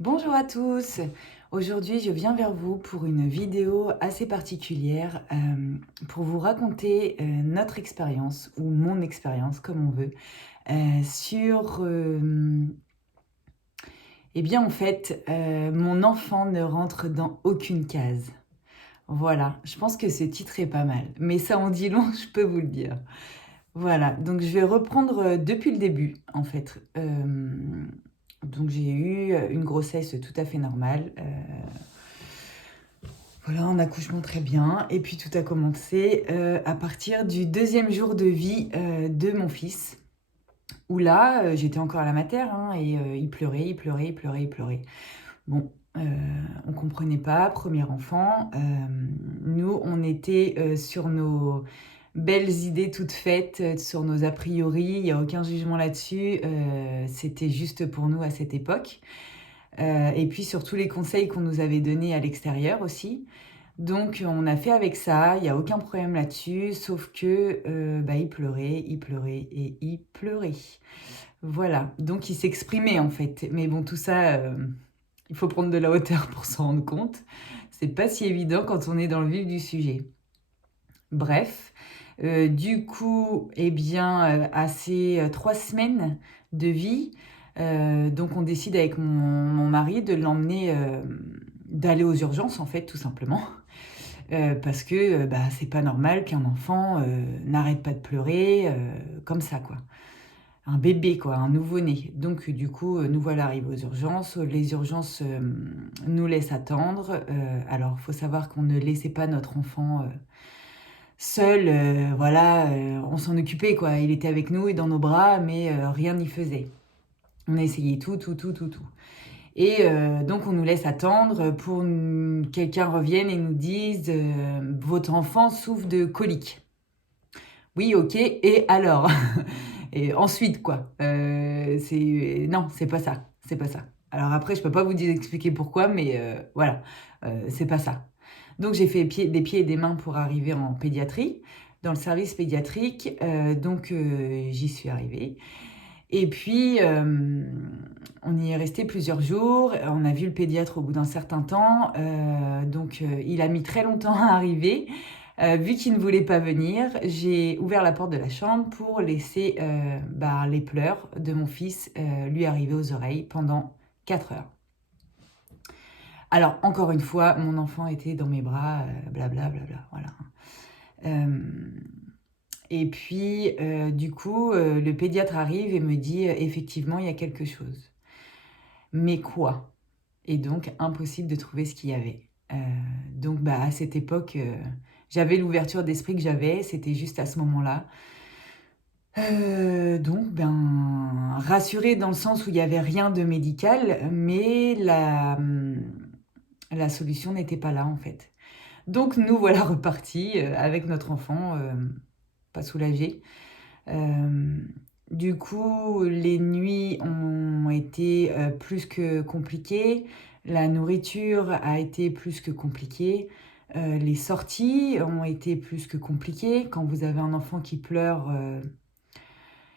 Bonjour à tous. Aujourd'hui, je viens vers vous pour une vidéo assez particulière pour vous raconter notre expérience ou mon expérience, comme on veut, sur eh bien en fait, mon enfant ne rentre dans aucune case. Voilà, je pense que ce titre est pas mal, mais ça en dit long, je peux vous le dire. Voilà, donc je vais reprendre depuis le début en fait. Donc j'ai eu une grossesse tout à fait normale. Voilà, un accouchement très bien. Et puis tout a commencé à partir du deuxième jour de vie de mon fils. Où là, j'étais encore à la mater hein, et il pleurait, il pleurait, il pleurait, il pleurait. Bon, on comprenait pas, premier enfant. Nous, on était sur nos belles idées toutes faites, sur nos a priori. Il n'y a aucun jugement là-dessus. C'était juste pour nous à cette époque. Et puis sur tous les conseils qu'on nous avait donnés à l'extérieur aussi. Donc on a fait avec ça, il y a aucun problème là-dessus, sauf que, il pleurait, il pleurait et il pleurait. Voilà, donc il s'exprimait en fait. Mais bon tout ça, il faut prendre de la hauteur pour s'en rendre compte. C'est pas si évident quand on est dans le vif du sujet. Bref, du coup et bien, à ces, 3 semaines de vie, donc on décide avec mon mari de l'emmener, d'aller aux urgences en fait tout simplement. Parce que, c'est pas normal qu'un enfant, n'arrête pas de pleurer, comme ça, quoi. Un bébé, quoi, un nouveau-né. Donc du coup, nous voilà arrivés aux urgences. Les urgences, nous laissent attendre. Alors, faut savoir qu'on ne laissait pas notre enfant, seul, voilà, on s'en occupait, quoi. Il était avec nous et dans nos bras, mais rien n'y faisait. On a essayé tout, tout, tout, tout, tout. Et donc on nous laisse attendre pour quelqu'un revienne et nous dise votre enfant souffre de coliques. Oui, ok. Et alors et ensuite quoi c'est non, c'est pas ça, c'est pas ça. Alors après, je peux pas vous dire expliquer pourquoi, mais voilà, c'est pas ça. Donc j'ai fait des pieds et des mains pour arriver en pédiatrie, dans le service pédiatrique. Donc j'y suis arrivée. Et puis, on y est resté plusieurs jours. On a vu le pédiatre au bout d'un certain temps. Donc, il a mis très longtemps à arriver. Vu qu'il ne voulait pas venir, j'ai ouvert la porte de la chambre pour laisser les pleurs de mon fils lui arriver aux oreilles pendant 4 heures. Alors, encore une fois, mon enfant était dans mes bras, blablabla, voilà. Euh, et puis, du coup, le pédiatre arrive et me dit, effectivement, il y a quelque chose. Mais quoi? Et donc, impossible de trouver ce qu'il y avait. Donc, à cette époque, j'avais l'ouverture d'esprit que j'avais, c'était juste à ce moment-là. Donc, rassurée dans le sens où il n'y avait rien de médical, mais la solution n'était pas là, en fait. Donc, nous voilà repartis avec notre enfant, pas soulagés. Euh, du coup, les nuits ont été plus que compliquées. La nourriture a été plus que compliquée. Les sorties ont été plus que compliquées. Quand vous avez un enfant qui pleure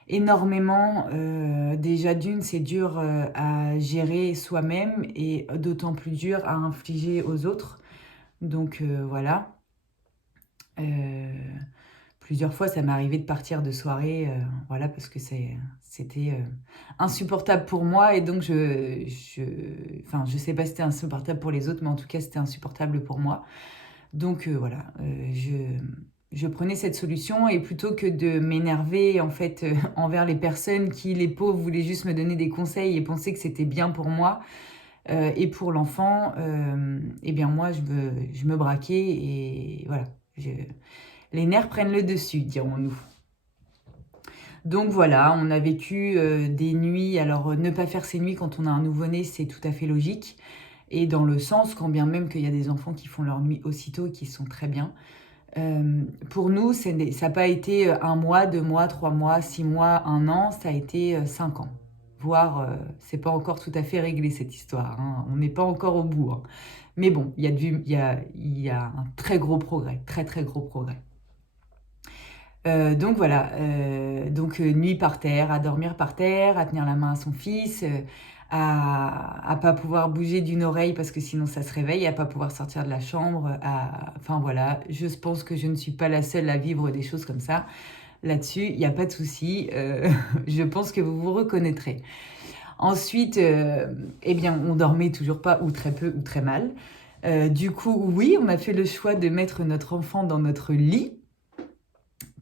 énormément, déjà d'une, c'est dur à gérer soi-même et d'autant plus dur à infliger aux autres. Donc voilà. Euh, Plusieurs fois, ça m'est arrivé de partir de soirée, voilà, parce que c'était insupportable pour moi et donc enfin, je sais pas si c'était insupportable pour les autres, mais en tout cas, c'était insupportable pour moi. Donc voilà, je prenais cette solution et plutôt que de m'énerver en fait envers les personnes qui, les pauvres, voulaient juste me donner des conseils et pensaient que c'était bien pour moi et pour l'enfant, eh bien moi, je me braquais et voilà. Les nerfs prennent le dessus, dirons-nous. Donc voilà, on a vécu des nuits. Alors ne pas faire ces nuits quand on a un nouveau-né, c'est tout à fait logique. Et dans le sens, quand bien même qu'il y a des enfants qui font leur nuit aussitôt et qui sont très bien. Pour nous, ça n'a pas été 1 mois, 2 mois, 3 mois, 6 mois, 1 an, ça a été 5 ans. Voire, c'est pas encore tout à fait réglé cette histoire, hein. On n'est pas encore au bout, hein. Mais bon, il y a un très gros progrès, très très gros progrès. Donc voilà, nuit par terre, à dormir par terre, à tenir la main à son fils, à pas pouvoir bouger d'une oreille parce que sinon ça se réveille, à pas pouvoir sortir de la chambre, enfin voilà, je pense que je ne suis pas la seule à vivre des choses comme ça. Là-dessus, il y a pas de souci, je pense que vous vous reconnaîtrez. Ensuite, eh bien, on dormait toujours pas ou très peu ou très mal. Du coup, oui, on a fait le choix de mettre notre enfant dans notre lit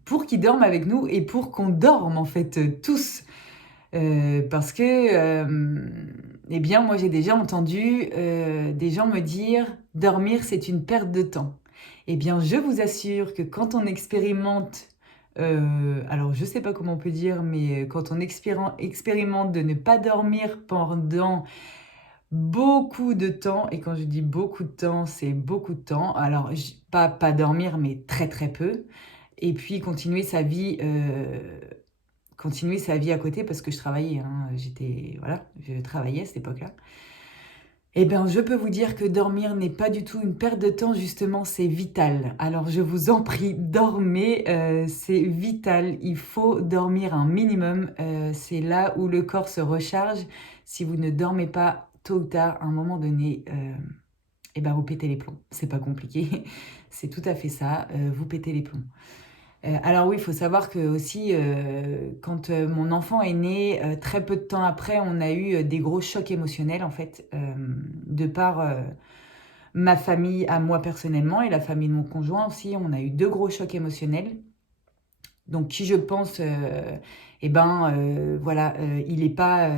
pour qu'il dorme avec nous et pour qu'on dorme en fait tous. Parce que, eh bien, moi j'ai déjà entendu des gens me dire dormir c'est une perte de temps. Eh bien, je vous assure que quand on expérimente, alors je sais pas comment on peut dire, mais quand on expérimente de ne pas dormir pendant beaucoup de temps, et quand je dis beaucoup de temps, c'est beaucoup de temps. Alors, pas dormir, mais très très peu. Et puis continuer sa vie à côté parce que je travaillais, hein, voilà, je travaillais à cette époque-là. Eh bien, je peux vous dire que dormir n'est pas du tout une perte de temps, justement, c'est vital. Alors, je vous en prie, dormez, c'est vital. Il faut dormir un minimum. C'est là où le corps se recharge. Si vous ne dormez pas, tôt ou tard, à un moment donné, eh ben, vous pétez les plombs. C'est pas compliqué, c'est tout à fait ça. Vous pétez les plombs. Alors oui, il faut savoir que aussi, quand mon enfant est né, très peu de temps après, on a eu des gros chocs émotionnels en fait, de par ma famille à moi personnellement et la famille de mon conjoint aussi. On a eu deux gros chocs émotionnels. Donc qui je pense, eh ben voilà, il est pas...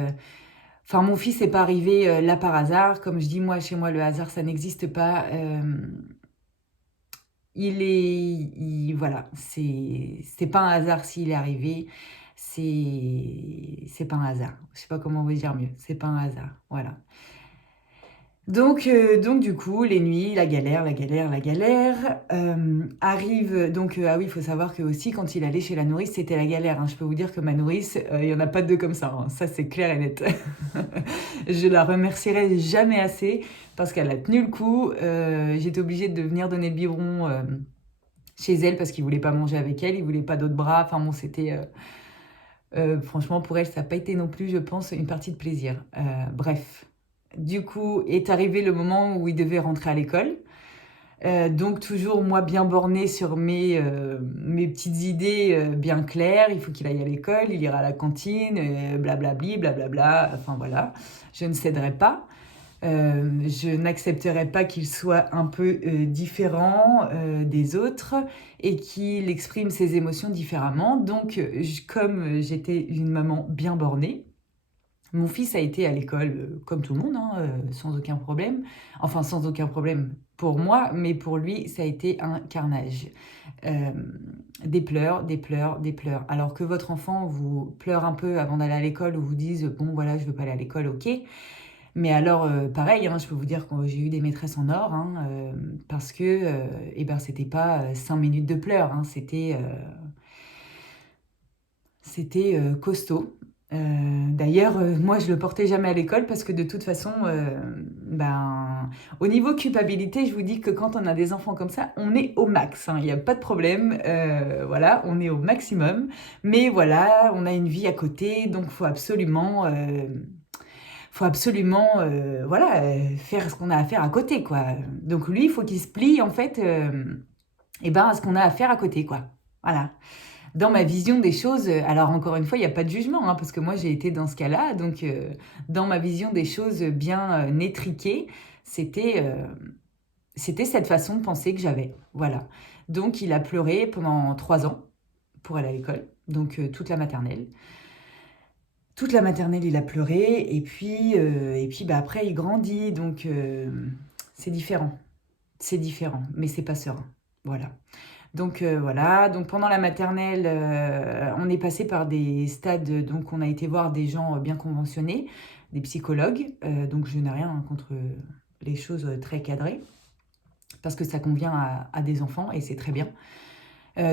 Enfin, mon fils n'est pas arrivé là par hasard. Comme je dis, moi, chez moi, le hasard, ça n'existe pas. Voilà, c'est pas un hasard s'il est arrivé, c'est pas un hasard. Je sais pas comment vous dire mieux, c'est pas un hasard, voilà. Donc du coup, les nuits, la galère, la galère, la galère, arrive donc ah oui, il faut savoir que aussi quand il allait chez la nourrice, c'était la galère, hein. Je peux vous dire que ma nourrice, il y en a pas 2 comme ça, hein. Ça, c'est clair et net. Je la remercierai jamais assez parce qu'elle a tenu le coup. J'étais obligée de venir donner le biberon, chez elle parce qu'il voulait pas manger avec elle, il voulait pas d'autres bras. Enfin bon, c'était franchement pour elle, ça n'a pas été non plus, je pense, une partie de plaisir. Bref, du coup est arrivé le moment où il devait rentrer à l'école. Donc toujours moi bien bornée sur mes petites idées bien claires. Il faut qu'il aille à l'école, il ira à la cantine, blablabli, blablabla. Enfin voilà, je ne céderai pas. Je n'accepterai pas qu'il soit un peu différent des autres et qu'il exprime ses émotions différemment. Donc, comme j'étais une maman bien bornée, mon fils a été à l'école comme tout le monde, hein, sans aucun problème. Enfin, sans aucun problème pour moi, mais pour lui, ça a été un carnage. Euh, des pleurs, des pleurs, des pleurs. Alors que votre enfant vous pleure un peu avant d'aller à l'école ou vous dise, bon voilà, je veux pas aller à l'école, ok. Mais alors, pareil, hein, je peux vous dire que j'ai eu des maîtresses en or, hein, parce que, eh ben, c'était pas 5 minutes de pleurs, hein, c'était costaud. D'ailleurs, moi, je le portais jamais à l'école parce que de toute façon, ben, au niveau culpabilité, je vous dis que quand on a des enfants comme ça, on est au max, hein, il n'y a pas de problème. Voilà, on est au maximum. Mais voilà, on a une vie à côté, donc faut absolument voilà, faire ce qu'on a à faire à côté, quoi. Donc lui, il faut qu'il se plie, en fait, eh ben, à ce qu'on a à faire à côté, quoi. Voilà. Dans ma vision des choses, alors encore une fois, il n'y a pas de jugement, hein, parce que moi, j'ai été dans ce cas-là. Donc, dans ma vision des choses bien étriquées, c'était c'était cette façon de penser que j'avais. Voilà. Donc, il a pleuré pendant 3 ans pour aller à l'école, donc toute la maternelle. Toute la maternelle, il a pleuré et puis, bah, après il grandit donc c'est différent. C'est différent, mais c'est pas serein. Voilà. Donc voilà, donc pendant la maternelle, on est passé par des stades, donc on a été voir des gens, bien conventionnés, des psychologues, donc je n'ai rien contre les choses, très cadrées parce que ça convient à des enfants et c'est très bien.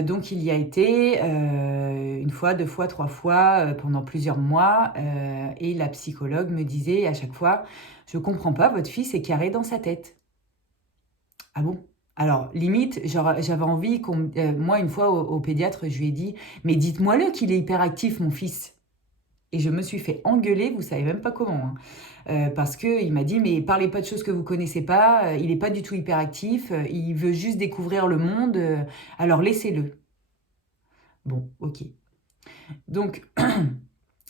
Donc il y a été une fois, 2 fois, 3 fois pendant plusieurs mois et la psychologue me disait à chaque fois: «Je comprends pas, votre fils est carré dans sa tête». «Ah bon?» Alors, limite, genre, j'avais envie moi, une fois, au pédiatre, je lui ai dit: «Mais dites-moi-le qu'il est hyperactif, mon fils». Et je me suis fait engueuler, vous savez même pas comment, hein. Parce qu'il m'a dit: «Mais parlez pas de choses que vous connaissez pas, il est pas du tout hyperactif, il veut juste découvrir le monde, alors laissez-le». Bon, OK. Donc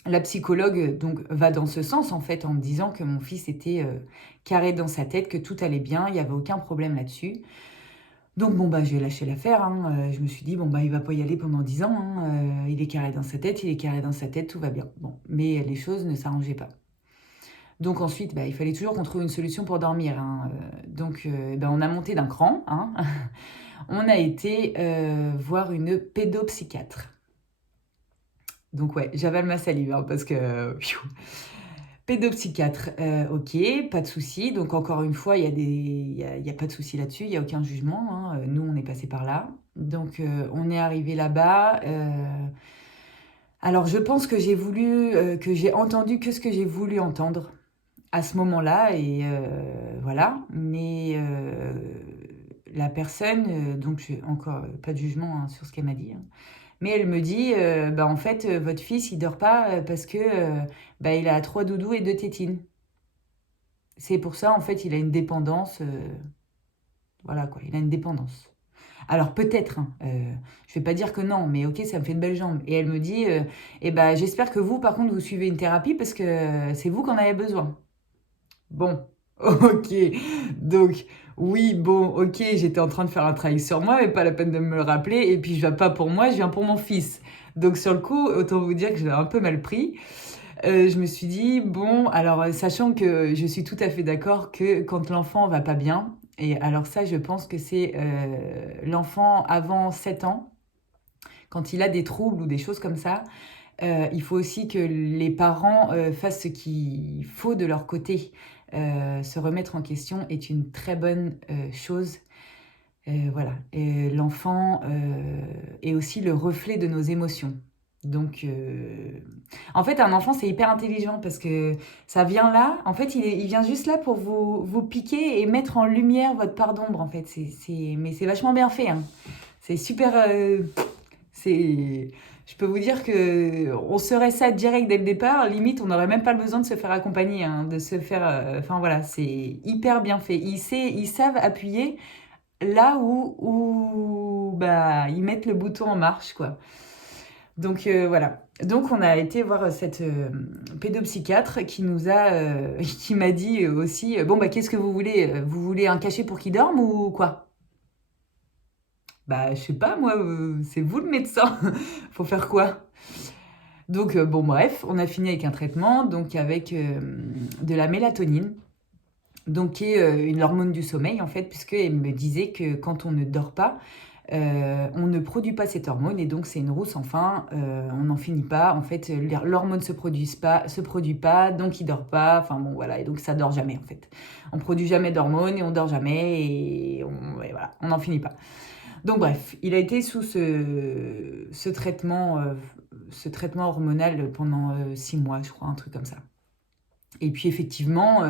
la psychologue, donc va dans ce sens, en fait, en me disant que mon fils était, carré dans sa tête, que tout allait bien, il y avait aucun problème là-dessus. Donc bon, bah, j'ai lâché l'affaire, hein, je me suis dit: «Bon, bah, il va pas y aller pendant 10 ans, hein, il est carré dans sa tête, il est carré dans sa tête, tout va bien». Bon, mais les choses ne s'arrangeaient pas. Donc ensuite, bah, il fallait toujours qu'on trouve une solution pour dormir, hein, donc bah, on a monté d'un cran, hein. On a été, voir une pédopsychiatre. Donc ouais, j'avale ma salive, hein, parce que pédopsychiatre, OK, pas de souci. Donc encore une fois, il y a pas de souci là-dessus, il y a aucun jugement, hein, nous, on est passé par là. Donc on est arrivé là-bas, alors je pense que que j'ai entendu que ce que j'ai voulu entendre à ce moment-là et voilà. Mais la personne, donc j'ai encore pas de jugement, hein, sur ce qu'elle m'a dit, hein. Mais elle me dit, «Bah, en fait, votre fils, il dort pas, parce que, bah, il a 3 doudous et 2 tétines. C'est pour ça, en fait, il a une dépendance, voilà quoi, il a une dépendance». Alors peut-être, hein, je vais pas dire que non, mais OK, ça me fait de belles jambes et elle me dit, «Et bah, j'espère que vous, par contre, vous suivez une thérapie parce que c'est vous qui en avez besoin». Bon, OK, donc oui, bon, OK, j'étais en train de faire un travail sur moi, mais pas la peine de me le rappeler et puis je viens pas pour moi, je viens pour mon fils. Donc sur le coup, autant vous dire que je l'ai un peu mal pris. Je me suis dit: «Bon», alors, sachant que je suis tout à fait d'accord que quand l'enfant va pas bien et alors ça, je pense que c'est, l'enfant avant 7 ans, quand il a des troubles ou des choses comme ça, il faut aussi que les parents, fassent ce qu'il faut de leur côté. Se remettre en question est une très bonne, chose. Voilà, l'enfant, est aussi le reflet de nos émotions. Donc en fait, un enfant, c'est hyper intelligent parce que ça vient là, en fait, il vient juste là pour vous piquer et mettre en lumière votre part d'ombre, en fait. Mais c'est vachement bien fait, hein. C'est super, c'est je peux vous dire que on serait ça direct dès le départ, limite, on n'aurait même pas le besoin de se faire accompagner, hein, de se faire, enfin voilà, c'est hyper bien fait. Ils savent appuyer là où, bah, ils mettent le bouton en marche, quoi. Donc voilà. Donc on a été voir, cette, pédopsychiatre qui nous a, qui m'a dit, aussi, «Bon, bah, qu'est-ce que vous voulez? Vous voulez un cachet pour qu'il dorme ou quoi?» Bah, je sais pas moi, c'est vous le médecin. Faut faire quoi? Donc bon bref, on a fini avec un traitement, donc avec, de la mélatonine, donc qui est, une hormone du sommeil en fait, puisqu'elle me disait que quand on ne dort pas, on ne produit pas cette hormone et donc c'est une roue sans fin, on n'en finit pas. En fait, l'hormone se produit pas, donc il dort pas, enfin bon voilà et donc ça dort jamais en fait. On produit jamais d'hormones et on dort jamais et voilà, on n'en finit pas. Donc bref, il a été sous ce traitement hormonal pendant, 6 mois, je crois, un truc comme ça. Et puis effectivement,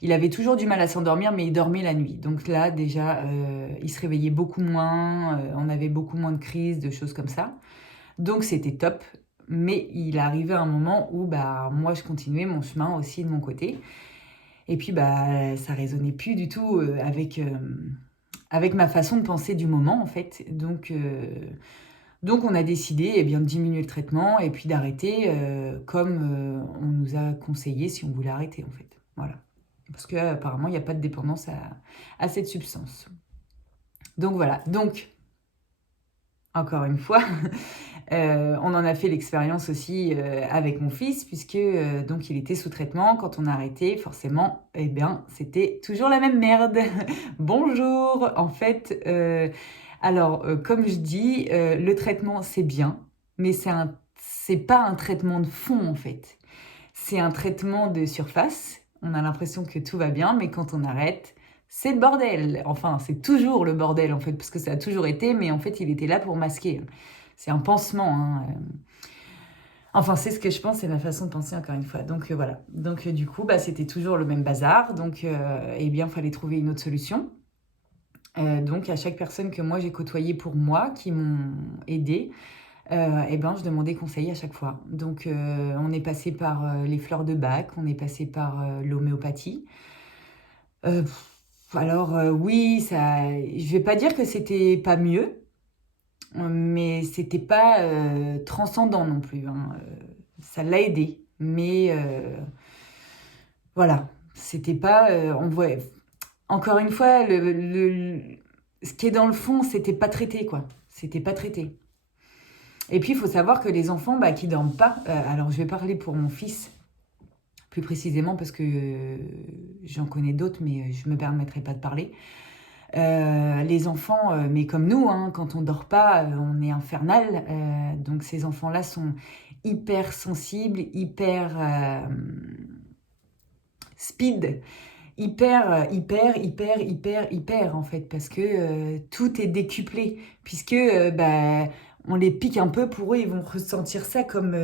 il avait toujours du mal à s'endormir, mais il dormait la nuit. Donc là, déjà, il se réveillait beaucoup moins, on avait beaucoup moins de crises, de choses comme ça. Donc c'était top. Mais il arrivait un moment où, bah, moi, je continuais mon chemin aussi de mon côté. Et puis, bah, ça résonnait plus du tout, avec ma façon de penser du moment, en fait. Donc on a décidé, eh bien, de diminuer le traitement et puis d'arrêter, comme, on nous a conseillé si on voulait arrêter, en fait. Voilà. Parce qu'apparemment, il y a pas de dépendance à cette substance. Donc voilà. Donc, encore une fois, on en a fait l'expérience aussi, avec mon fils puisque, donc il était sous traitement. Quand on a arrêté, forcément, eh bien, c'était toujours la même merde. Bonjour! En fait, alors, comme je dis, le traitement, c'est bien, mais c'est pas un traitement de fond, en fait. C'est un traitement de surface. On a l'impression que tout va bien, mais quand on arrête, c'est le bordel. Enfin, c'est toujours le bordel, en fait, parce que ça a toujours été, mais en fait, il était là pour masquer. C'est un pansement, hein. Enfin, c'est ce que je pense, c'est ma façon de penser, encore une fois. Donc voilà. Donc du coup, bah, c'était toujours le même bazar. Donc, eh bien, il fallait trouver une autre solution. Donc à chaque personne que moi j'ai côtoyée pour moi, qui m'ont aidée, et ben, je demandais conseil à chaque fois. Donc on est passé par, les fleurs de Bach, on est passé par, l'homéopathie. Heu, alors, oui, ça je vais pas dire que c'était pas mieux, mais c'était pas, transcendant non plus, hein, ça l'a aidé, mais voilà, c'était pas, on voit encore une fois, ce qui est dans le fond, c'était pas traité, quoi. C'était pas traité. Et puis, il faut savoir que les enfants, bah, qui dorment pas, alors je vais parler pour mon fils, plus précisément, parce que j'en connais d'autres, mais je me permettrai pas de parler. Les enfants, mais comme nous, hein, quand on dort pas, on est infernal. Donc ces enfants-là sont hyper sensibles, hyper speed, hyper, en fait, parce que tout est décuplé, puisque bah, on les pique un peu, pour eux, ils vont ressentir ça comme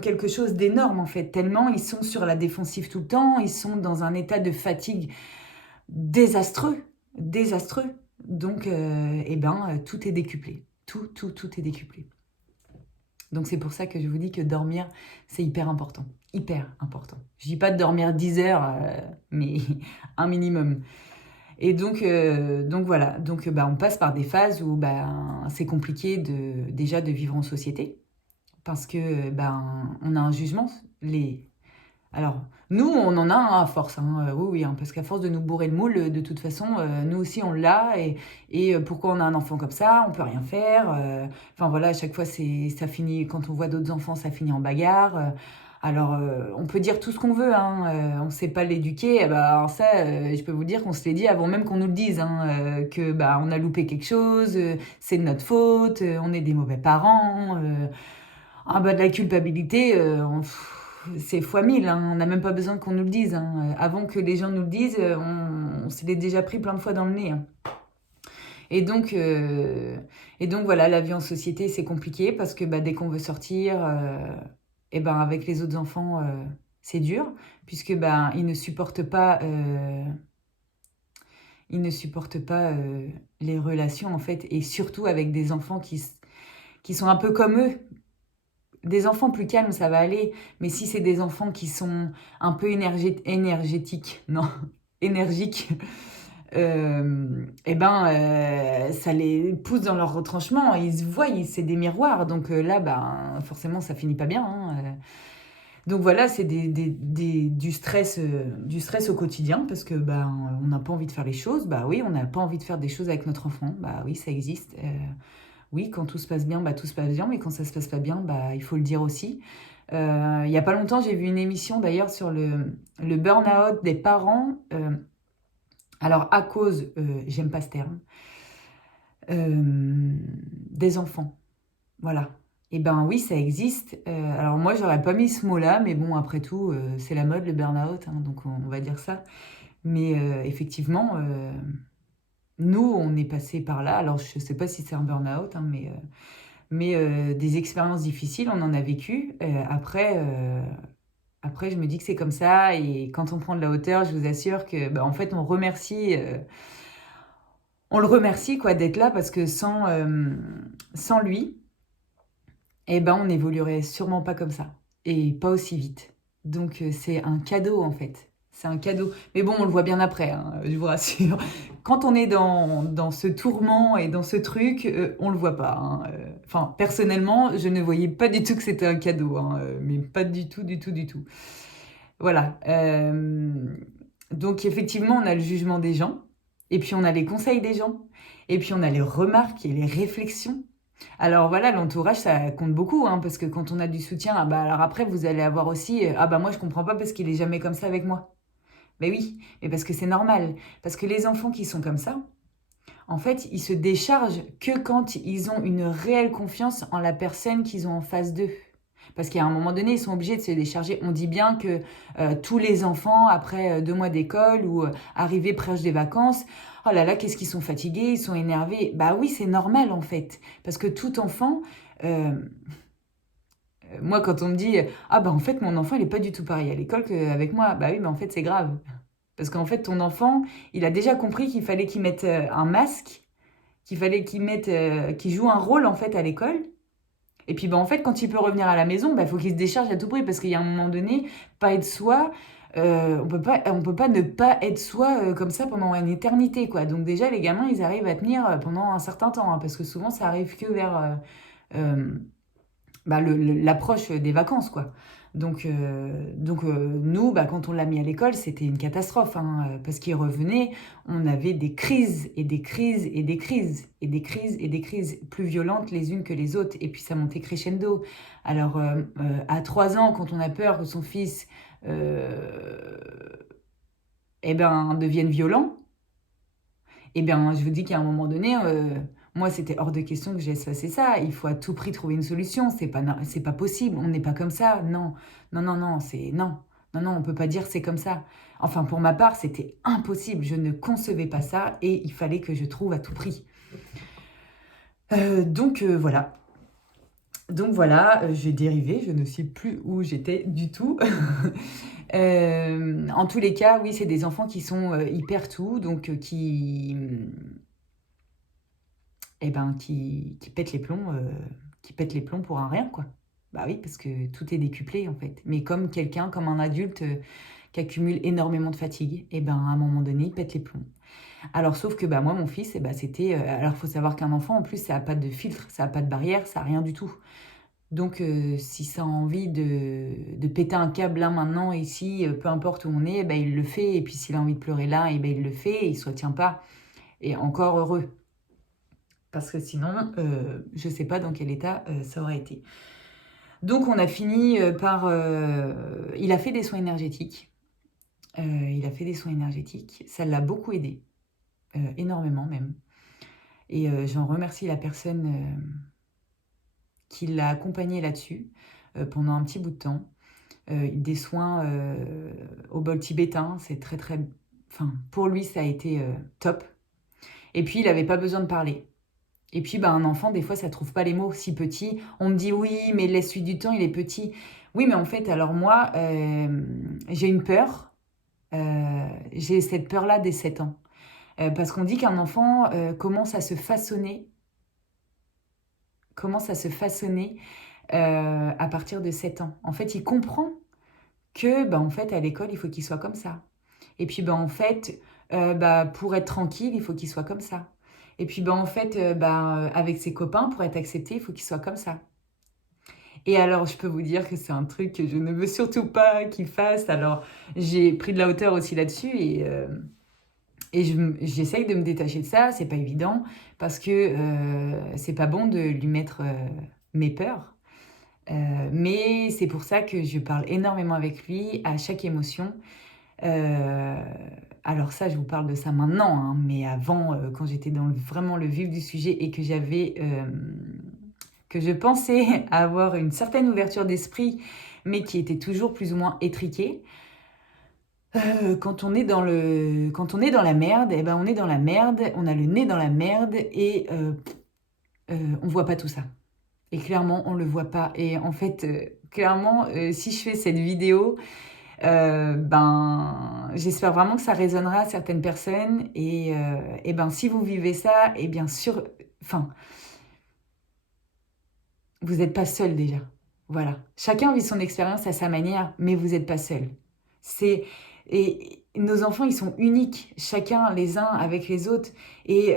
quelque chose d'énorme, en fait, tellement ils sont sur la défensive tout le temps, ils sont dans un état de fatigue désastreux, désastreux. Donc, eh ben, tout est décuplé. Tout est décuplé. Donc, c'est pour ça que je vous dis que dormir, c'est hyper important. Hyper important. Je dis pas de dormir 10 heures, mais un minimum. Et donc voilà. Donc, bah, on passe par des phases où bah, c'est compliqué déjà de vivre en société. Parce que ben, on a un jugement. Alors, nous, on en a un à force, hein, oui, oui, hein, parce qu'à force de nous bourrer le moule, de toute façon, nous aussi on l'a, et pourquoi on a un enfant comme ça, on peut rien faire. Enfin voilà, à chaque fois, ça finit, quand on voit d'autres enfants, ça finit en bagarre. Alors, on peut dire tout ce qu'on veut, hein, on ne sait pas l'éduquer, eh ben, alors ça, je peux vous dire qu'on se l'est dit avant même qu'on nous le dise, hein, que bah, on a loupé quelque chose, c'est de notre faute, on est des mauvais parents. Ah bah de la culpabilité, c'est fois mille, hein. On n'a même pas besoin qu'on nous le dise, hein. Avant que les gens nous le disent, on se l'est déjà pris plein de fois dans le nez, hein. Et donc, euh, et donc voilà, la vie en société, c'est compliqué parce que bah, dès qu'on veut sortir, et ben avec les autres enfants, c'est dur, puisque bah, ils ne supportent pas les relations en fait, et surtout avec des enfants qui sont un peu comme eux. Des enfants plus calmes, ça va aller, mais si c'est des enfants qui sont un peu énergétiques, non, énergiques, et ben, ça les pousse dans leur retranchement. Ils se voient, c'est des miroirs, donc là, ben, forcément, ça finit pas bien, hein. Donc voilà, c'est du stress au quotidien, parce que ben, on n'a pas envie de faire les choses. Bah oui, on n'a pas envie de faire des choses avec notre enfant. Bah oui, ça existe. Oui, quand tout se passe bien, bah, tout se passe bien, mais quand ça se passe pas bien, bah, il faut le dire aussi. Il y a pas longtemps, j'ai vu une émission d'ailleurs sur le burn-out des parents. Alors, à cause, j'aime pas ce terme, des enfants. Voilà. Et ben oui, ça existe. Alors, moi, j'aurais pas mis ce mot-là, mais bon, après tout, c'est la mode, le burn-out, hein, donc on va dire ça. Mais effectivement, nous, on est passé par là. Alors, je sais pas si c'est un burn-out, hein, mais des expériences difficiles, on en a vécu. Après, je me dis que c'est comme ça. Et quand on prend de la hauteur, je vous assure que, bah, en fait, on le remercie quoi d'être là, parce que sans lui, eh ben, on n'évoluerait sûrement pas comme ça et pas aussi vite. Donc, c'est un cadeau en fait. C'est un cadeau. Mais bon, on le voit bien après, hein, je vous rassure. Quand on est dans ce tourment et dans ce truc, on le voit pas, hein. Enfin, personnellement, je ne voyais pas du tout que c'était un cadeau, hein, mais pas du tout, du tout, du tout. Voilà. Donc, effectivement, on a le jugement des gens, et puis on a les conseils des gens, et puis on a les remarques et les réflexions. Alors voilà, l'entourage, ça compte beaucoup, hein, parce que quand on a du soutien, ah bah, alors après, vous allez avoir aussi, ah bah moi, je comprends pas parce qu'il est jamais comme ça avec moi. Mais oui, mais parce que c'est normal. Parce que les enfants qui sont comme ça, en fait, ils se déchargent que quand ils ont une réelle confiance en la personne qu'ils ont en face d'eux. Parce qu'à un moment donné, ils sont obligés de se décharger. On dit bien que tous les enfants, après 2 mois d'école ou arrivés proche des vacances, oh là là, qu'est-ce qu'ils sont fatigués, ils sont énervés. Bah oui, c'est normal en fait. Parce que tout enfant, euh, moi quand on me dit, ah bah en fait mon enfant il est pas du tout pareil à l'école qu'avec moi, bah oui, mais en fait c'est grave. Parce qu'en fait, ton enfant, il a déjà compris qu'il fallait qu'il mette un masque, qu'il fallait qu'il joue un rôle en fait à l'école. Et puis, en fait, quand il peut revenir à la maison, il faut qu'il se décharge à tout prix parce qu'il y a un moment donné, pas être soi, on peut pas ne pas être soi comme ça pendant une éternité, quoi. Donc déjà, les gamins, ils arrivent à tenir pendant un certain temps, hein, parce que souvent, ça arrive que vers euh, l'approche des vacances, quoi. Nous, quand on l'a mis à l'école, c'était une catastrophe, hein, parce qu'il revenait, on avait des crises et des crises et des crises et des crises et des crises plus violentes les unes que les autres. Et puis ça montait crescendo. Alors, à 3 ans, quand on a peur que son fils euh, devienne violent, je vous dis qu'à un moment donné, moi, c'était hors de question que je laisse passer ça. Il faut à tout prix trouver une solution. C'est pas possible. On n'est pas comme ça. Non, non, non, non, non. Non, non, on peut pas dire c'est comme ça. Enfin, pour ma part, c'était impossible. Je ne concevais pas ça et il fallait que je trouve à tout prix. Voilà. Donc voilà, j'ai dérivé, je ne sais plus où j'étais du tout. En tous les cas, oui, c'est des enfants qui sont hyper tout, donc qui pètent qui pètent les plombs pour un rien, quoi. Bah oui, parce que tout est décuplé, en fait. Mais comme un adulte qui accumule énormément de fatigue, à un moment donné, il pète les plombs. Alors, sauf que moi, mon fils, c'était... alors, il faut savoir qu'un enfant, en plus, ça n'a pas de filtre, ça n'a pas de barrière, ça n'a rien du tout. Donc, si ça a envie de péter un câble là, maintenant, ici, peu importe où on est, il le fait. Et puis, s'il a envie de pleurer là, il le fait et il ne se retient pas. Et encore heureux. Parce que sinon, je ne sais pas dans quel état ça aurait été. Donc, on a fini par... il a fait des soins énergétiques. Il a fait des soins énergétiques. Ça l'a beaucoup aidé. Énormément même. Et j'en remercie la personne qui l'a accompagné là-dessus pendant un petit bout de temps. Des soins au bol tibétain, c'est très très... Enfin, pour lui, ça a été top. Et puis, il n'avait pas besoin de parler. Et puis, un enfant, des fois, ça trouve pas les mots si petit. On me dit, oui, mais laisse-lui du temps, il est petit. Oui, mais en fait, alors moi, j'ai une peur. J'ai cette peur-là dès 7 ans. Parce qu'on dit qu'un enfant commence à se façonner à partir de 7 ans. En fait, il comprend que, en fait, à l'école, il faut qu'il soit comme ça. Et puis, en fait, pour être tranquille, il faut qu'il soit comme ça. Et puis, en fait, avec ses copains, pour être accepté, il faut qu'il soit comme ça. Et alors, je peux vous dire que c'est un truc que je ne veux surtout pas qu'il fasse. Alors, j'ai pris de la hauteur aussi là-dessus j'essaye de me détacher de ça. C'est pas évident parce que c'est pas bon de lui mettre mes peurs. Mais c'est pour ça que je parle énormément avec lui à chaque émotion. Euh, alors ça, je vous parle de ça maintenant, hein, mais avant, quand j'étais dans vraiment le vif du sujet et que je pensais avoir une certaine ouverture d'esprit, mais qui était toujours plus ou moins étriquée. Quand on est dans la merde, on est dans la merde, on a le nez dans la merde et on voit pas tout ça. Et clairement, on le voit pas. Et en fait, clairement, si je fais cette vidéo, j'espère vraiment que ça résonnera à certaines personnes. Si vous vivez ça, et bien sûr, enfin, vous n'êtes pas seul déjà. Voilà. Chacun vit son expérience à sa manière, mais vous n'êtes pas seul. Et nos enfants, ils sont uniques, chacun les uns avec les autres. Et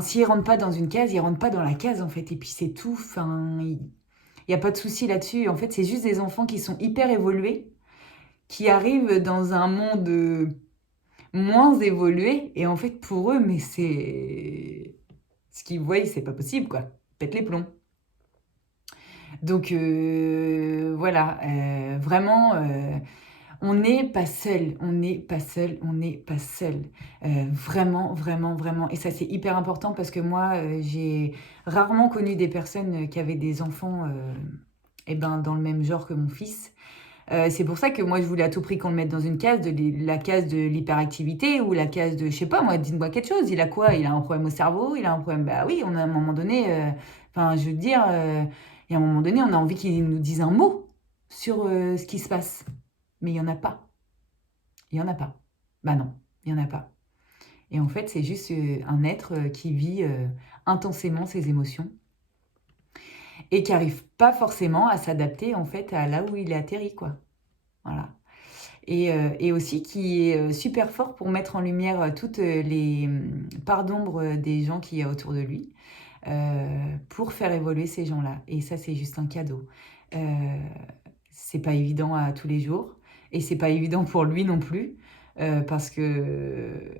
s'ils rentrent pas dans une case, ils rentrent pas dans la case en fait. Et puis c'est tout. Enfin, il n'y a pas de souci là-dessus. En fait, c'est juste des enfants qui sont hyper évolués, qui arrivent dans un monde moins évolué. Et en fait, pour eux, mais c'est ce qu'ils voient, c'est pas possible quoi. Pète les plombs. Donc voilà, vraiment, on n'est pas seul, on n'est pas seul, on n'est pas seul. Vraiment, vraiment, vraiment. Et ça, c'est hyper important parce que moi, j'ai rarement connu des personnes qui avaient des enfants dans le même genre que mon fils. C'est pour ça que moi, je voulais à tout prix qu'on le mette dans une case, la case de l'hyperactivité ou la case de, je sais pas, moi, dites-moi quelque chose. Il a quoi? Il a un problème au cerveau? Il a un problème... Bah oui, on a à un moment donné... je veux dire, il y a un moment donné, on a envie qu'il nous dise un mot sur ce qui se passe. Mais il n'y en a pas. Il n'y en a pas. Bah non, il y en a pas. Et en fait, c'est juste, un être, qui vit, intensément ses émotions et qui arrive pas forcément à s'adapter, en fait, à là où il est atterri, quoi. Voilà. Et aussi qui est, super fort pour mettre en lumière, toutes, les, parts d'ombre, des gens qu'il y a autour de lui, pour faire évoluer ces gens-là et ça, c'est juste un cadeau. Heu, c'est pas évident à tous les jours et c'est pas évident pour lui non plus, parce que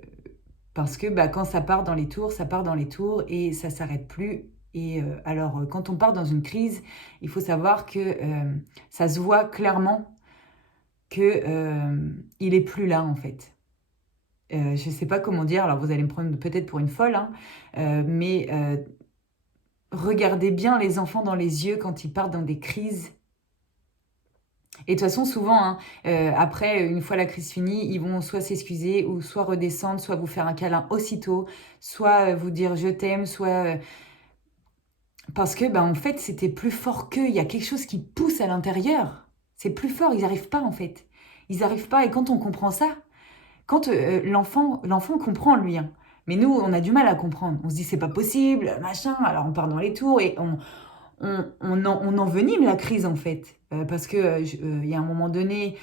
bah, quand ça part dans les tours, ça part dans les tours et ça s'arrête plus et alors, quand on part dans une crise, il faut savoir que, ça se voit clairement que, il est plus là, en fait. Je sais pas comment dire, alors vous allez me prendre peut-être pour une folle, hein, mais regardez bien les enfants dans les yeux quand ils partent dans des crises et de toute façon souvent, hein, après, une fois la crise finie, ils vont soit s'excuser ou soit redescendre, soit vous faire un câlin aussitôt, soit, vous dire: «Je t'aime», soit, parce que, bah, en fait, c'était plus fort qu'eux. Il y a quelque chose qui pousse à l'intérieur. C'est plus fort, ils arrivent pas, en fait. Ils arrivent pas et quand on comprend ça, quand, l'enfant comprend lui, hein, mais nous, on a du mal à comprendre. On se dit: «C'est pas possible, machin», alors on part dans les tours et on envenime la crise, en fait, parce que, il y a un moment donné,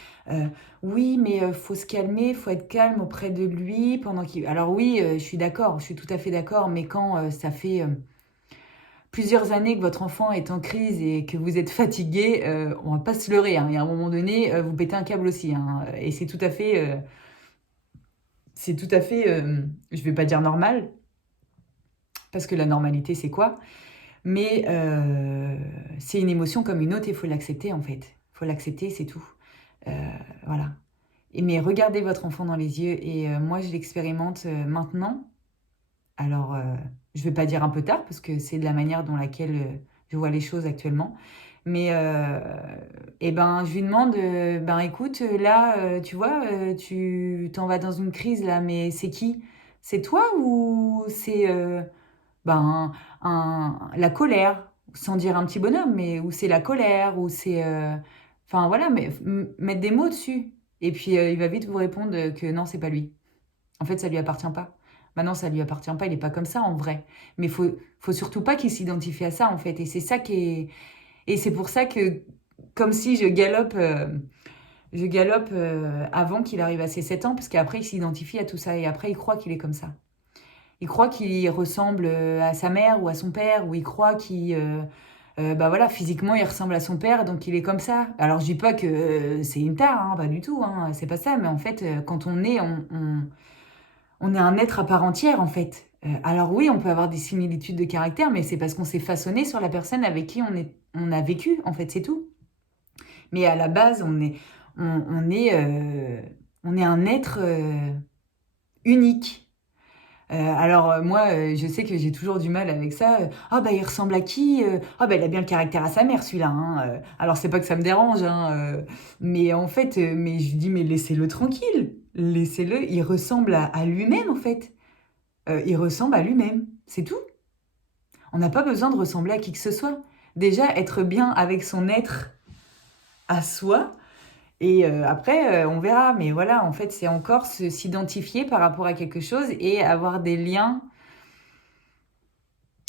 «Oui, mais faut se calmer, faut être calme auprès de lui pendant qu'il» alors oui, je suis d'accord, je suis tout à fait d'accord, mais quand, ça fait, plusieurs années que votre enfant est en crise et que vous êtes fatigué, on va pas se leurrer, hein. Il y a un moment donné, vous pétez un câble aussi, hein, et c'est tout à fait, je vais pas dire normal, parce que la normalité, c'est quoi? Mais c'est une émotion comme une autre et il faut l'accepter, en fait. Il faut l'accepter, c'est tout. Heu, voilà et mais regardez votre enfant dans les yeux et moi, je l'expérimente, maintenant. Alors, je vais pas dire un peu tard parce que c'est de la manière dont laquelle, je vois les choses actuellement. Mais et ben, je lui demande, «Ben, écoute, là, tu vois, tu t'en vas dans une crise là, mais c'est qui? C'est toi ou c'est, ben, la colère?» sans dire un petit bonhomme, mais ou c'est la colère ou c'est, enfin voilà, mais mettre des mots dessus et puis, il va vite vous répondre, que non, c'est pas lui. En fait, ça lui appartient pas. Maintenant, ça lui appartient pas, il est pas comme ça en vrai. Mais faut surtout pas qu'il s'identifie à ça, en fait et c'est ça qui est et c'est pour ça que comme si je galope, avant qu'il arrive à ses 7 ans parce qu'après il s'identifie à tout ça et après il croit qu'il est comme ça. Il croit qu'il ressemble, à sa mère ou à son père ou il croit bah, voilà, physiquement il ressemble à son père donc il est comme ça. Alors je dis pas que, c'est une tare, hein, pas du tout, hein, c'est pas ça, mais en fait, quand on est, on est un être à part entière, en fait. Alors oui, on peut avoir des similitudes de caractère, mais c'est parce qu'on s'est façonné sur la personne avec qui on a vécu, en fait, c'est tout. Mais à la base, on est, on est un être, unique. Alors, moi, je sais que j'ai toujours du mal avec ça, «Ah bah, il ressemble à qui? Ah bah, il a bien le caractère à sa mère celui-là, hein», alors c'est pas que ça me dérange, hein, mais en fait, mais je lui dis: «Mais laissez-le tranquille, laissez-le, il ressemble à lui-même, en fait». Il ressemble à lui-même, c'est tout. On n'a pas besoin de ressembler à qui que ce soit. Déjà, être bien avec son être à soi et après, on verra. Mais voilà, en fait, c'est encore s'identifier par rapport à quelque chose et avoir des liens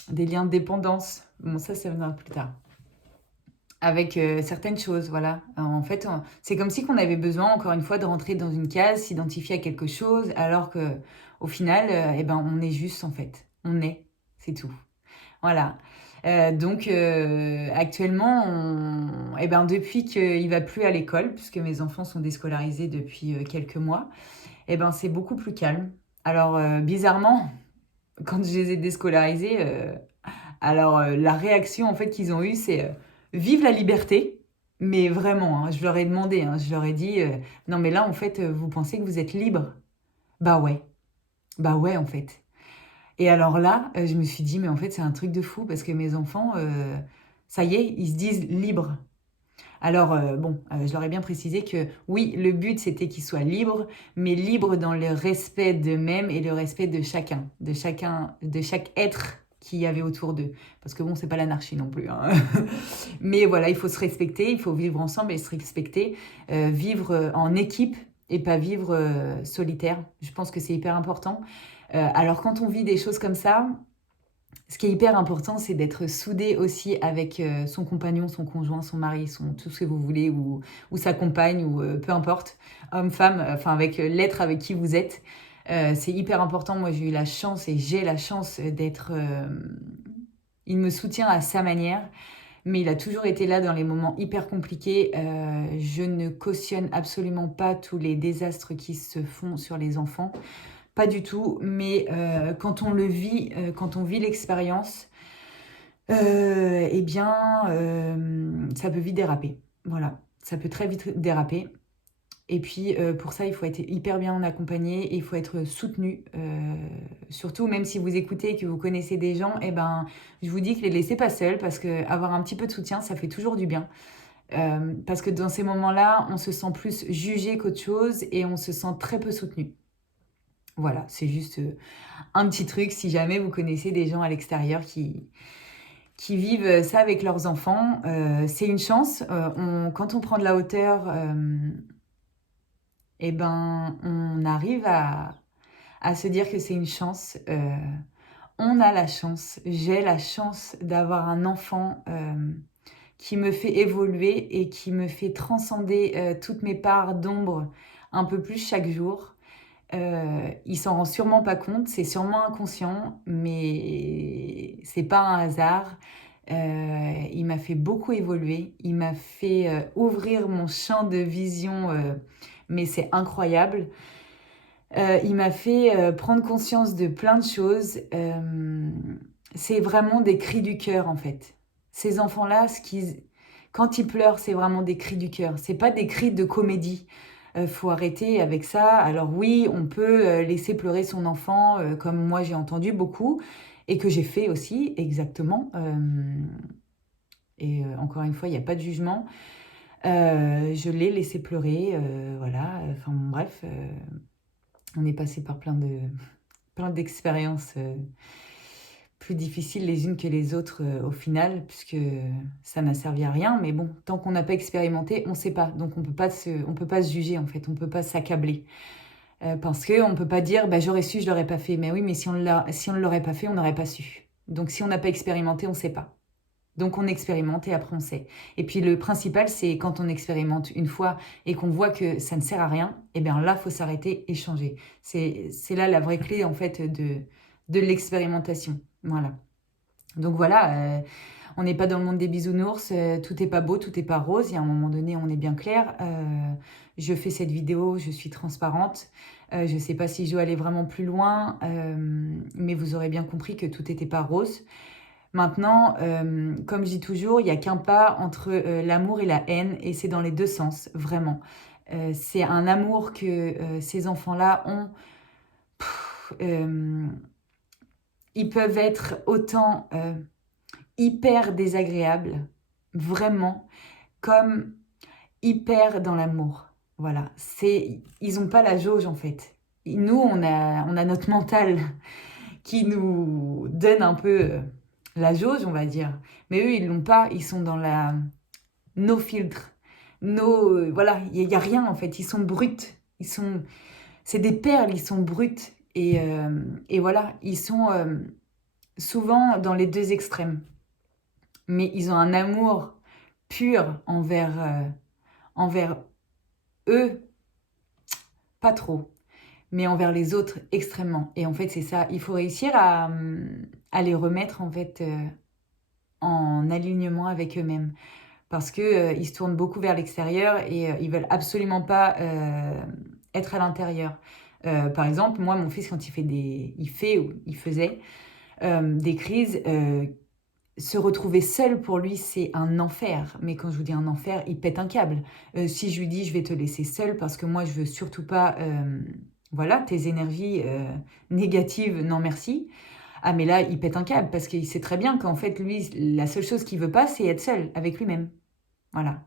de dépendance. Bon, ça viendra plus tard. Avec, certaines choses, voilà. En fait, c'est comme si qu'on avait besoin, encore une fois, de rentrer dans une case, s'identifier à quelque chose, alors qu'au final, et ben, on est juste, en fait. On est, c'est tout. Voilà. Donc actuellement, et ben, depuis qu'il va plus à l'école, puisque mes enfants sont déscolarisés depuis, quelques mois, et ben, c'est beaucoup plus calme. Alors, bizarrement, quand je les ai déscolarisés, alors, la réaction en fait qu'ils ont eue, c'est, «Vive la liberté!» mais vraiment, hein, je leur ai demandé, hein, je leur ai dit, «Non mais là en fait, vous pensez que vous êtes libres?» Bah ouais, en fait. Et alors là, je me suis dit: «Mais en fait, c'est un truc de fou» parce que mes enfants, ça y est, ils se disent libres. Alors, bon, je leur ai bien précisé que oui, le but c'était qu'ils soient libres, mais libres dans le respect d'eux-mêmes et le respect de chaque être qu'il y avait autour d'eux. Parce que bon, c'est pas l'anarchie non plus, hein. Mais voilà, il faut se respecter, il faut vivre ensemble et se respecter, vivre, en équipe et pas vivre solitaire. Je pense que c'est hyper important. Alors quand on vit des choses comme ça, ce qui est hyper important, c'est d'être soudé aussi avec son compagnon, son conjoint, son mari, tout ce que vous voulez, ou sa compagne, ou peu importe, homme, femme, enfin avec l'être avec qui vous êtes. C'est hyper important. Moi, j'ai eu la chance et j'ai la chance d'être... il me soutient à sa manière, mais il a toujours été là dans les moments hyper compliqués. Je ne cautionne absolument pas tous les désastres qui se font sur les enfants. Pas du tout, mais quand on le vit, quand on vit l'expérience, eh bien, ça peut vite déraper. Voilà, ça peut très vite déraper. Et puis, pour ça, il faut être hyper bien accompagné et il faut être soutenu. Surtout, même si vous écoutez et que vous connaissez des gens, eh ben, je vous dis que les laissez pas seuls parce qu'avoir un petit peu de soutien, ça fait toujours du bien. Parce que dans ces moments-là, on se sent plus jugé qu'autre chose et on se sent très peu soutenu. Voilà, c'est juste un petit truc si jamais vous connaissez des gens à l'extérieur qui vivent ça avec leurs enfants. C'est une chance. Quand on prend de la hauteur, eh ben, on arrive à se dire que c'est une chance. On a la chance, j'ai la chance d'avoir un enfant qui me fait évoluer et qui me fait transcender toutes mes parts d'ombre un peu plus chaque jour. Il s'en rend sûrement pas compte, c'est sûrement inconscient, mais c'est pas un hasard. Il m'a fait beaucoup évoluer, il m'a fait ouvrir mon champ de vision, mais c'est incroyable. Il m'a fait prendre conscience de plein de choses. C'est vraiment des cris du cœur en fait. Ces enfants-là, quand ils pleurent, c'est vraiment des cris du cœur. C'est pas des cris de comédie. Faut arrêter avec ça. Alors oui, on peut laisser pleurer son enfant, comme moi j'ai entendu beaucoup, et que j'ai fait aussi, exactement. Et encore une fois, il n'y a pas de jugement. Je l'ai laissé pleurer, voilà. Enfin bon, bref, on est passé par plein d'expériences plus difficiles les unes que les autres au final, puisque ça n'a servi à rien. Mais bon, tant qu'on n'a pas expérimenté, on ne sait pas. Donc on peut pas se juger en fait, on peut pas s'accabler. Parce qu'on ne peut pas dire bah, j'aurais su, je l'aurais pas fait. Mais oui, mais si on ne l'aurait pas fait, on n'aurait pas su. Donc si on n'a pas expérimenté, on ne sait pas. Donc on expérimente et après on sait. Et puis le principal, c'est quand on expérimente une fois et qu'on voit que ça ne sert à rien, et bien là, il faut s'arrêter et changer. C'est là la vraie clé en fait de l'expérimentation. Voilà. Donc voilà, on n'est pas dans le monde des bisounours, tout n'est pas beau, tout n'est pas rose. Il y a un moment donné, on est bien clair. Je fais cette vidéo, je suis transparente. Je ne sais pas si je dois aller vraiment plus loin, mais vous aurez bien compris que tout n'était pas rose. Maintenant, comme je dis toujours, il n'y a qu'un pas entre l'amour et la haine, et c'est dans les deux sens, vraiment. C'est un amour que ces enfants-là ont. Ils peuvent être autant hyper désagréables, vraiment, comme hyper dans l'amour. Voilà, ils n'ont pas la jauge en fait. Nous, on a notre mental qui nous donne un peu la jauge, on va dire. Mais eux, ils l'ont pas. Ils sont dans la no filtre, voilà, il y a rien en fait. Ils sont bruts. C'est des perles. Ils sont bruts et voilà, ils sont souvent dans les deux extrêmes. Mais ils ont un amour pur envers eux, pas trop, mais envers les autres extrêmement. Et en fait, c'est ça. Il faut réussir à les remettre en fait en alignement avec eux-mêmes, parce que ils se tournent beaucoup vers l'extérieur et ils veulent absolument pas être à l'intérieur. Par exemple, moi, mon fils, quand il faisait des crises. Se retrouver seul pour lui, c'est un enfer. Mais quand je vous dis un enfer, il pète un câble. Si je lui dis, je vais te laisser seul parce que moi, je veux surtout pas, voilà, tes énergies négatives, non merci. Ah, mais là, il pète un câble parce qu'il sait très bien qu'en fait, lui, la seule chose qu'il veut pas, c'est être seul avec lui-même. Voilà.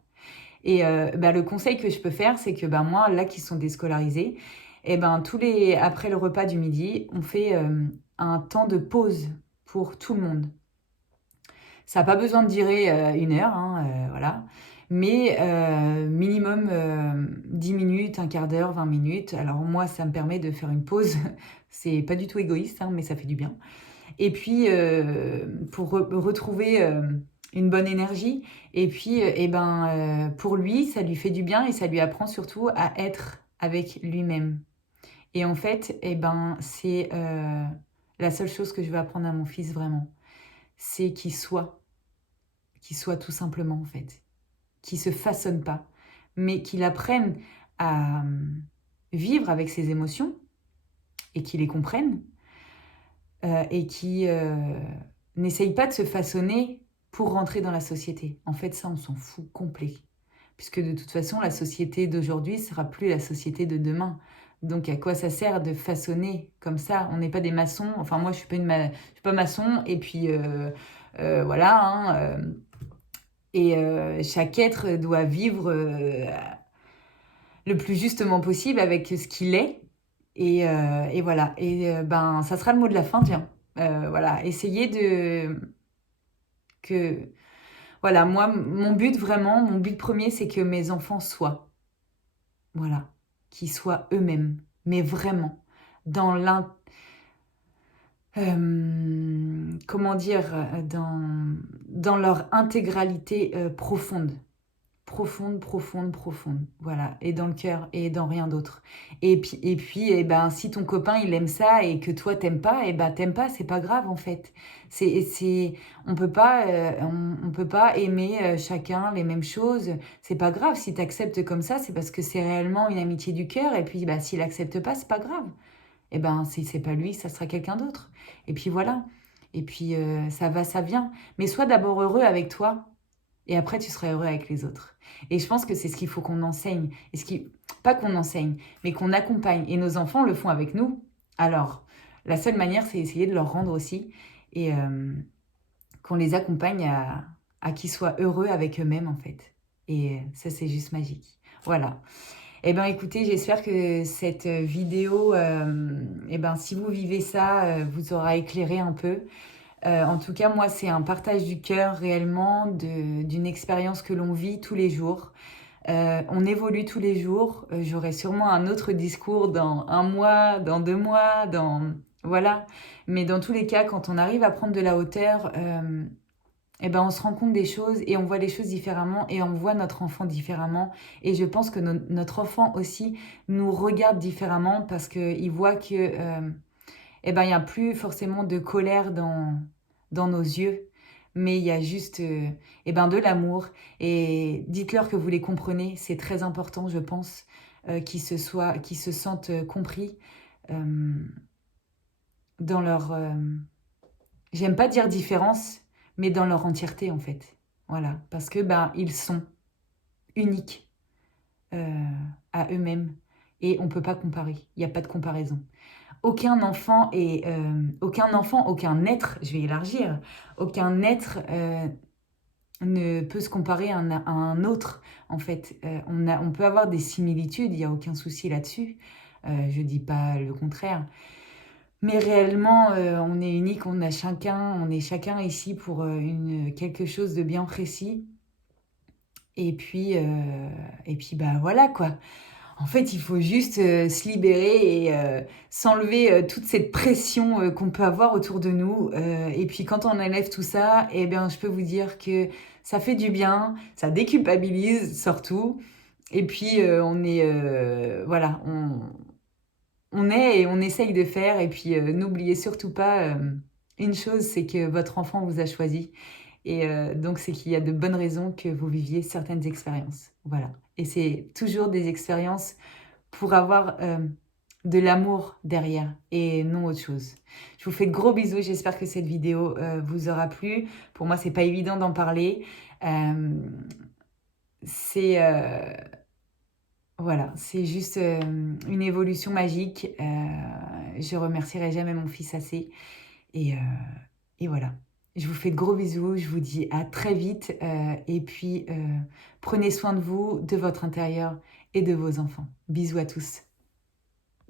Et bah, le conseil que je peux faire, c'est que bah, moi, là, qui sont déscolarisés, et ben, après le repas du midi, on fait un temps de pause pour tout le monde. Ça n'a pas besoin de durer 1 heure, hein, voilà. mais minimum 10 minutes, un quart d'heure, 20 minutes. Alors moi, ça me permet de faire une pause. C'est pas du tout égoïste, hein, mais ça fait du bien. Et puis, pour retrouver une bonne énergie. Et puis, pour lui, ça lui fait du bien et ça lui apprend surtout à être avec lui-même. Et en fait, c'est la seule chose que je veux apprendre à mon fils vraiment. C'est qu'il soit tout simplement en fait. Qu'il se façonne pas, mais qu'il apprenne à vivre avec ses émotions et qu'il les comprenne et qui n'essaye pas de se façonner pour rentrer dans la société. En fait, ça, on s'en fout complet. Puisque de toute façon, la société d'aujourd'hui ne sera plus la société de demain. Donc, à quoi ça sert de façonner comme ça? On n'est pas des maçons. Enfin, moi, je suis pas maçon. Et puis, voilà. Hein, et chaque être doit vivre le plus justement possible avec ce qu'il est. Et voilà. Et ça sera le mot de la fin, tiens. Voilà. Essayez de... que... Voilà, moi, mon but vraiment, mon but premier, c'est que mes enfants soient. Voilà. Qu'ils soient eux-mêmes. Mais vraiment. Dans comment dire, dans leur intégralité profonde. Profonde, profonde, profonde. Voilà. Et dans le cœur et dans rien d'autre. Et puis si ton copain, il aime ça et que toi, t'aimes pas, c'est pas grave, en fait. On peut pas aimer chacun les mêmes choses. C'est pas grave. Si t'acceptes comme ça, c'est parce que c'est réellement une amitié du cœur. Et puis, s'il accepte pas, c'est pas grave. Si c'est pas lui, ça sera quelqu'un d'autre. Et puis voilà. Et puis, ça va, ça vient. Mais sois d'abord heureux avec toi. Et après, tu seras heureux avec les autres. Et je pense que c'est ce qu'il faut qu'on enseigne. Pas qu'on enseigne, mais qu'on accompagne. Et nos enfants le font avec nous. Alors, la seule manière, c'est essayer de leur rendre aussi. Et qu'on les accompagne à qu'ils soient heureux avec eux-mêmes, en fait. Et ça, c'est juste magique. Voilà. Écoutez, j'espère que cette vidéo, si vous vivez ça, vous aura éclairé un peu. En tout cas, moi, c'est un partage du cœur réellement d'une expérience que l'on vit tous les jours. On évolue tous les jours. J'aurai sûrement un autre discours dans 1 mois, dans 2 mois, voilà. Mais dans tous les cas, quand on arrive à prendre de la hauteur, on se rend compte des choses et on voit les choses différemment et on voit notre enfant différemment. Et je pense que notre enfant aussi nous regarde différemment parce qu'il voit que il n'y a plus forcément de colère dans nos yeux, mais il y a juste de l'amour. Et dites-leur que vous les comprenez, c'est très important, je pense, qu'ils se sentent compris euh, dans leur... j'aime pas dire différence, mais dans leur entièreté, en fait. Voilà, parce que ils sont uniques à eux-mêmes et on peut pas comparer. Il n'y a pas de comparaison. Aucun enfant, aucun être, je vais élargir, aucun être ne peut se comparer à un autre, en fait. On peut avoir des similitudes, il n'y a aucun souci là-dessus. Je dis pas le contraire. Mais réellement, on est unique, on est chacun ici pour quelque chose de bien précis. Et puis, voilà, quoi. En fait, il faut juste se libérer et s'enlever toute cette pression qu'on peut avoir autour de nous. Et puis, quand on enlève tout ça, je peux vous dire que ça fait du bien, ça déculpabilise surtout. Et puis, voilà, on est et on essaye de faire. Et puis, n'oubliez surtout pas une chose, c'est que votre enfant vous a choisi. Et donc, c'est qu'il y a de bonnes raisons que vous viviez certaines expériences. Voilà. Et c'est toujours des expériences pour avoir de l'amour derrière et non autre chose. Je vous fais de gros bisous. J'espère que cette vidéo vous aura plu. Pour moi, c'est pas évident d'en parler. Voilà, c'est juste une évolution magique. Je remercierai jamais mon fils assez. Et, euh, et voilà. Je vous fais de gros bisous. Je vous dis à très vite. Et puis, prenez soin de vous, de votre intérieur et de vos enfants. Bisous à tous.